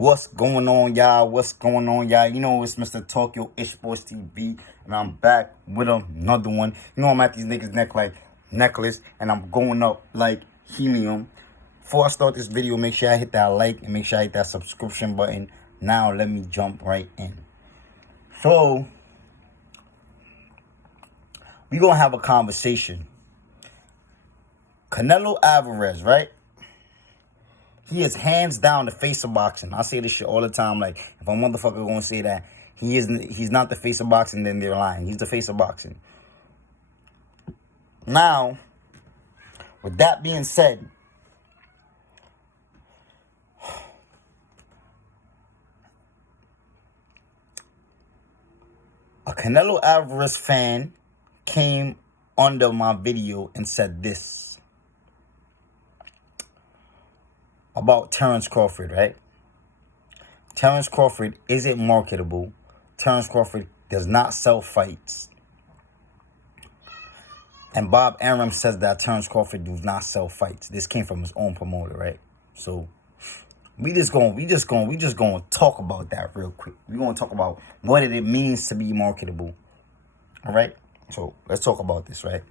What's going on, y'all? What's going on, y'all? You know, it's Mr. Tokyo Ish Sports TV, and I'm back with another one. You know, I'm at these niggas' neck like necklace, and I'm going up like helium. Before I start this video, make sure I hit that like and make sure I hit that subscription button. Now, let me jump right in. So, we gonna have a conversation. Canelo Alvarez, right? He is hands down the face of boxing. I say this shit all the time. Like, if a motherfucker gonna say that he's not the face of boxing, then they're lying. He's the face of boxing. Now, with that being said, a Canelo Alvarez fan came under my video and said this about Terence Crawford, right? Terence Crawford isn't marketable. Terence Crawford does not sell fights. And Bob Arum says that Terence Crawford does not sell fights. This came from his own promoter, right? So we just gonna talk about that real quick. We're gonna talk about what it means to be marketable. All right? So let's talk about this, right?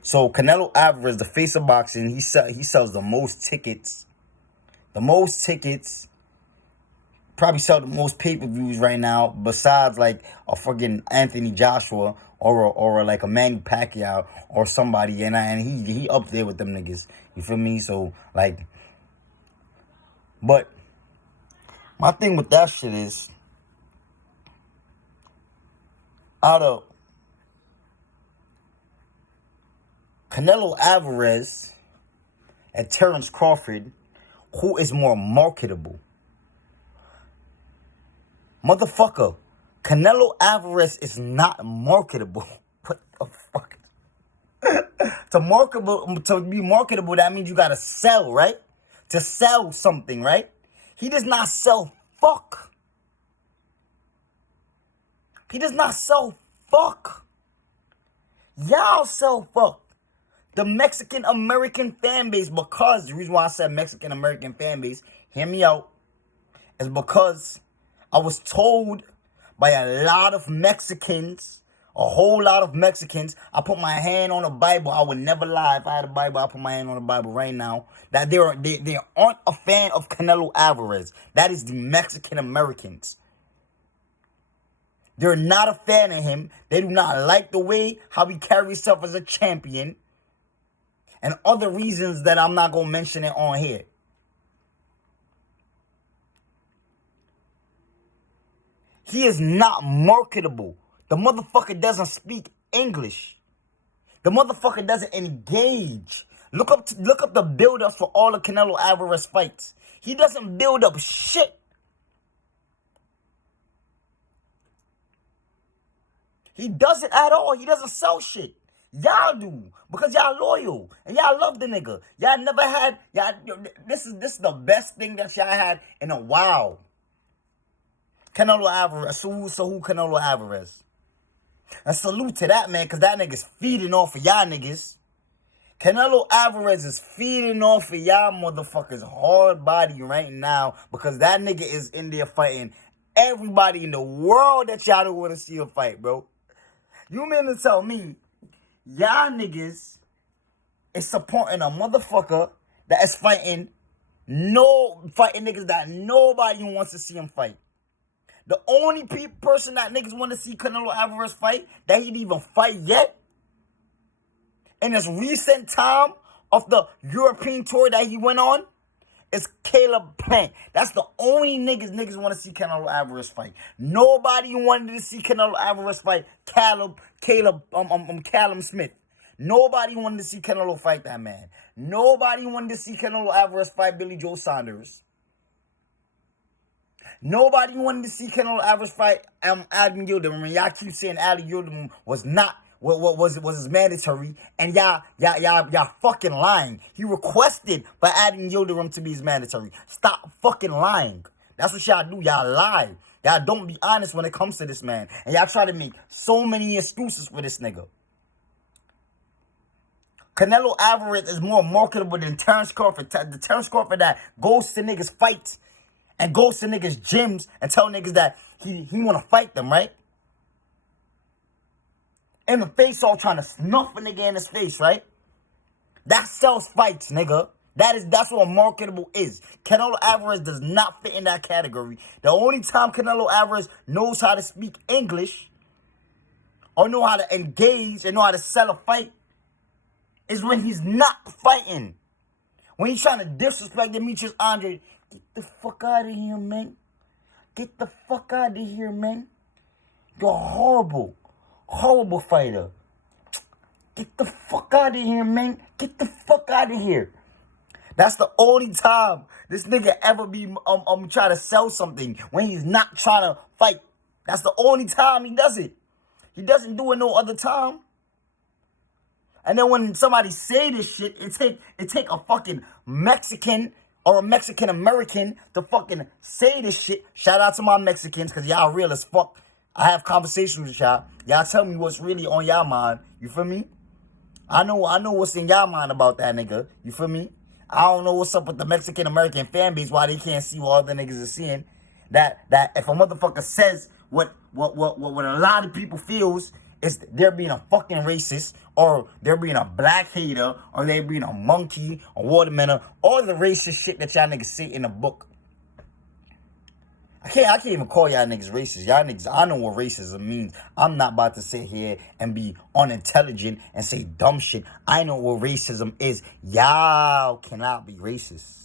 So Canelo Alvarez, the face of boxing, he sells the most tickets. Probably sell the most pay-per-views right now, besides like a fucking Anthony Joshua or like a Manny Pacquiao or somebody, and he up there with them niggas. You feel me? So like, but my thing with that shit is, out of Canelo Alvarez and Terence Crawford, who is more marketable? Motherfucker, Canelo Alvarez is not marketable. What the fuck? To be marketable, that means you gotta sell, right? To sell something, right? He does not sell fuck. He does not sell fuck. Y'all sell fuck. The Mexican-American fan base, because the reason why I said Mexican-American fan base, hear me out, is because I was told by a lot of Mexicans, a whole lot of Mexicans, I put my hand on the Bible, I would never lie. If I had a Bible, I'll put my hand on the Bible right now, that they aren't a fan of Canelo Alvarez. That is the Mexican-Americans. They're not a fan of him. They do not like the way how he carries himself as a champion. And other reasons that I'm not going to mention it on here. He is not marketable. The motherfucker doesn't speak English. The motherfucker doesn't engage. Look up the build-ups for all the Canelo Alvarez fights. He doesn't build up shit. He doesn't at all. He doesn't sell shit. Y'all do, because y'all loyal and y'all love the nigga. Y'all never had this is the best thing that y'all had in a while. Canelo Alvarez. So who Canelo Alvarez? And salute to that man, because that nigga's feeding off of y'all niggas. Canelo Alvarez is feeding off of y'all motherfuckers hard body right now, because that nigga is in there fighting everybody in the world that y'all don't want to see him fight, bro. You mean to tell me y'all niggas is supporting a motherfucker that is fighting niggas that nobody wants to see him fight? The only person that niggas want to see Canelo Alvarez fight, that he didn't even fight yet, in this recent time of the European tour that he went on, is Caleb Plant. That's the only niggas want to see Canelo Alvarez fight. Nobody wanted to see Canelo Alvarez fight Callum Smith. Nobody wanted to see Canelo fight that man. Nobody wanted to see Canelo Alvarez fight Billy Joe Saunders. Nobody wanted to see Canelo Alvarez fight Adam Gilderman. Y'all keep saying Adam Gilderman was not was his mandatory, and y'all fucking lying. He requested for Adam Gilderman to be his mandatory. Stop fucking lying. That's what y'all do. Y'all lie. Y'all don't be honest when it comes to this man, and y'all try to make so many excuses for this nigga. Canelo Alvarez is more marketable than Terence Crawford. The Terence Crawford that goes to niggas' fights and goes to niggas' gyms and tell niggas that he want to fight them, right? In the face, all trying to snuff a nigga in his face, right? That sells fights, nigga. That's what marketable is. Canelo Alvarez does not fit in that category. The only time Canelo Alvarez knows how to speak English or know how to engage and know how to sell a fight is when he's not fighting. When he's trying to disrespect Demetrius Andre. Get the fuck out of here, man. Get the fuck out of here, man. You're a horrible, horrible fighter. Get the fuck out of here, man. Get the fuck out of here. That's the only time this nigga ever be trying to sell something when he's not trying to fight. That's the only time he does it. He doesn't do it no other time. And then when somebody say this shit, it take a fucking Mexican or a Mexican American to fucking say this shit. Shout out to my Mexicans, because y'all real as fuck. I have conversations with y'all. Y'all tell me what's really on y'all mind. You feel me? I know what's in y'all mind about that nigga. You feel me? I don't know what's up with the Mexican American fan base, why they can't see what other niggas are seeing. That if a motherfucker says what a lot of people feels is they're being a fucking racist, or they're being a black hater, or they're being a monkey, a watermelon, all the racist shit that y'all niggas see in the book. I can't even call y'all niggas racist. Y'all niggas, I know what racism means. I'm not about to sit here and be unintelligent and say dumb shit. I know what racism is. Y'all cannot be racist.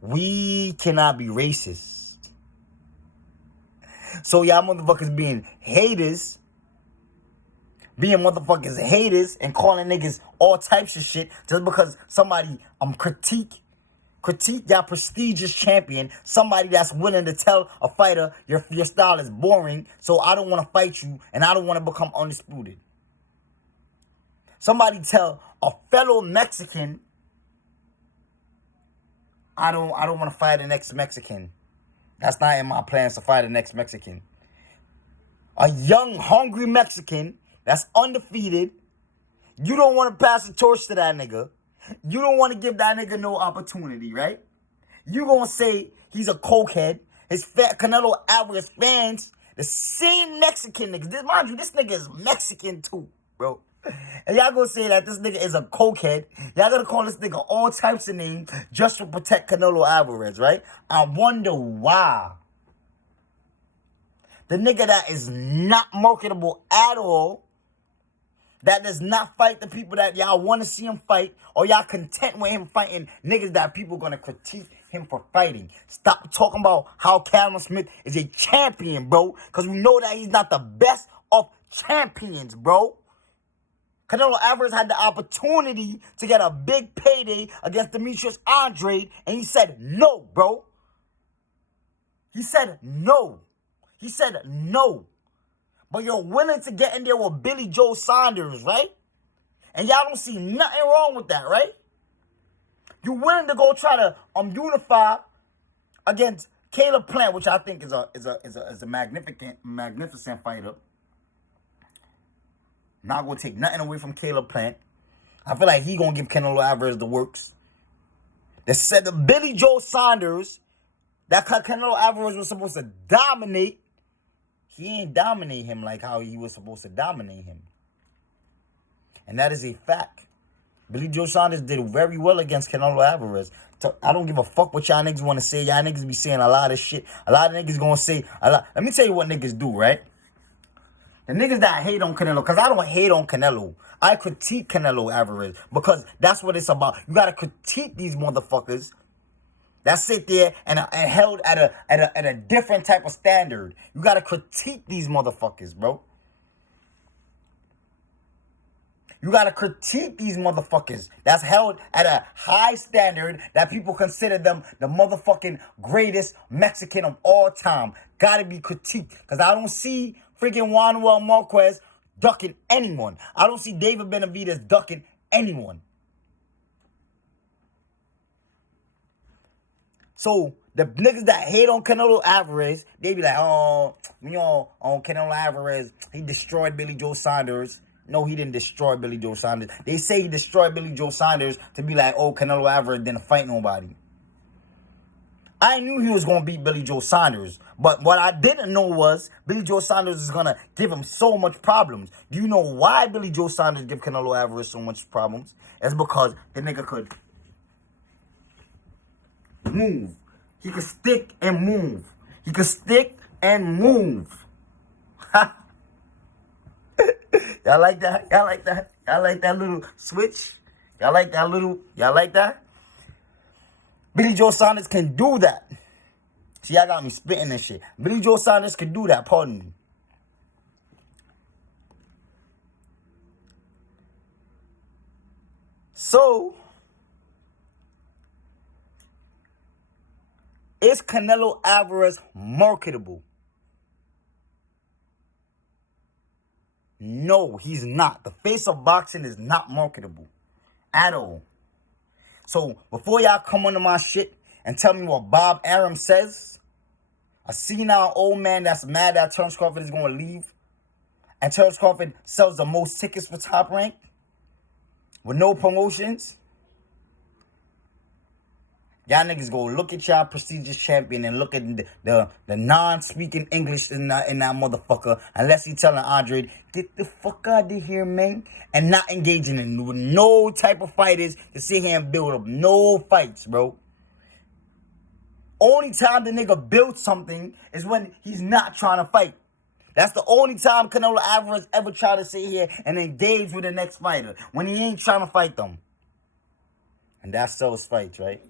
We cannot be racist. So y'all motherfuckers being haters, and calling niggas all types of shit just because somebody critique y'all prestigious champion, somebody that's willing to tell a fighter your style is boring, so I don't want to fight you and I don't want to become undisputed. Somebody tell a fellow Mexican, I don't want to fight the next Mexican. That's not in my plans to fight the next Mexican. A young, hungry Mexican that's undefeated, you don't want to pass the torch to that nigga. You don't want to give that nigga no opportunity, right? You gonna say he's a cokehead. His Canelo Alvarez fans, the same Mexican niggas. Mind you, this nigga is Mexican too, bro. And y'all gonna say that this nigga is a cokehead. Y'all gonna call this nigga all types of names just to protect Canelo Alvarez, right? I wonder why. The nigga that is not marketable at all, that does not fight the people that y'all want to see him fight, or y'all content with him fighting niggas that people gonna critique him for fighting. Stop talking about how Callum Smith is a champion, bro, because we know that he's not the best of champions, bro. Canelo Alvarez had the opportunity to get a big payday against Demetrius Andre, and he said no, bro. He said no. He said no. But you're willing to get in there with Billy Joe Saunders, right? And y'all don't see nothing wrong with that, right? You're willing to go try to unify against Caleb Plant, which I think is a magnificent fighter. Not gonna take nothing away from Caleb Plant. I feel like he gonna give Canelo Alvarez the works. They said the Billy Joe Saunders that Canelo Alvarez was supposed to dominate. He ain't dominate him like how he was supposed to dominate him. And that is a fact. Billy Joe Saunders did very well against Canelo Alvarez. So I don't give a fuck what y'all niggas want to say. Y'all niggas be saying a lot of shit. A lot of niggas gonna say a lot. Let me tell you what niggas do, right? The niggas that hate on Canelo, because I don't hate on Canelo. I critique Canelo Alvarez because that's what it's about. You gotta critique these motherfuckers that sit there and held at a different type of standard. You gotta critique these motherfuckers, bro. You gotta critique these motherfuckers that's held at a high standard that people consider them the motherfucking greatest Mexican of all time. Gotta be critiqued. Because I don't see freaking Juanuel Marquez ducking anyone. I don't see David Benavidez ducking anyone. So the niggas that hate on Canelo Alvarez, they be like, oh, on Canelo Alvarez, he destroyed Billy Joe Saunders. No, he didn't destroy Billy Joe Saunders. They say he destroyed Billy Joe Saunders to be like, oh, Canelo Alvarez didn't fight nobody. I knew he was going to beat Billy Joe Saunders. But what I didn't know was Billy Joe Saunders is going to give him so much problems. Do you know why Billy Joe Saunders give Canelo Alvarez so much problems? It's because the nigga could move. He could stick and move. He could stick and move. Y'all like that? Y'all like that? Y'all like that little switch? Y'all like that? Billy Joe Saunders can do that. See, y'all got me spitting and shit. Billy Joe Saunders can do that, pardon me. So, is Canelo Alvarez marketable? No, he's not. The face of boxing is not marketable at all. So before y'all come onto my shit and tell me what Bob Arum says, a senile old man that's mad that Terence Crawford is going to leave, and Terence Crawford sells the most tickets for Top Rank with no promotions, y'all niggas go look at y'all prestigious champion and look at the non-speaking English in that motherfucker, unless he telling Andre, get the fuck out of here, man, and not engaging in no type of fighters to sit here and build up no fights, bro. Only time the nigga builds something is when he's not trying to fight. That's the only time Canelo Alvarez ever tried to sit here and engage with the next fighter, when he ain't trying to fight them. And that sells fights, right?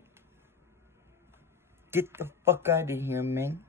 Get the fuck out of here, man.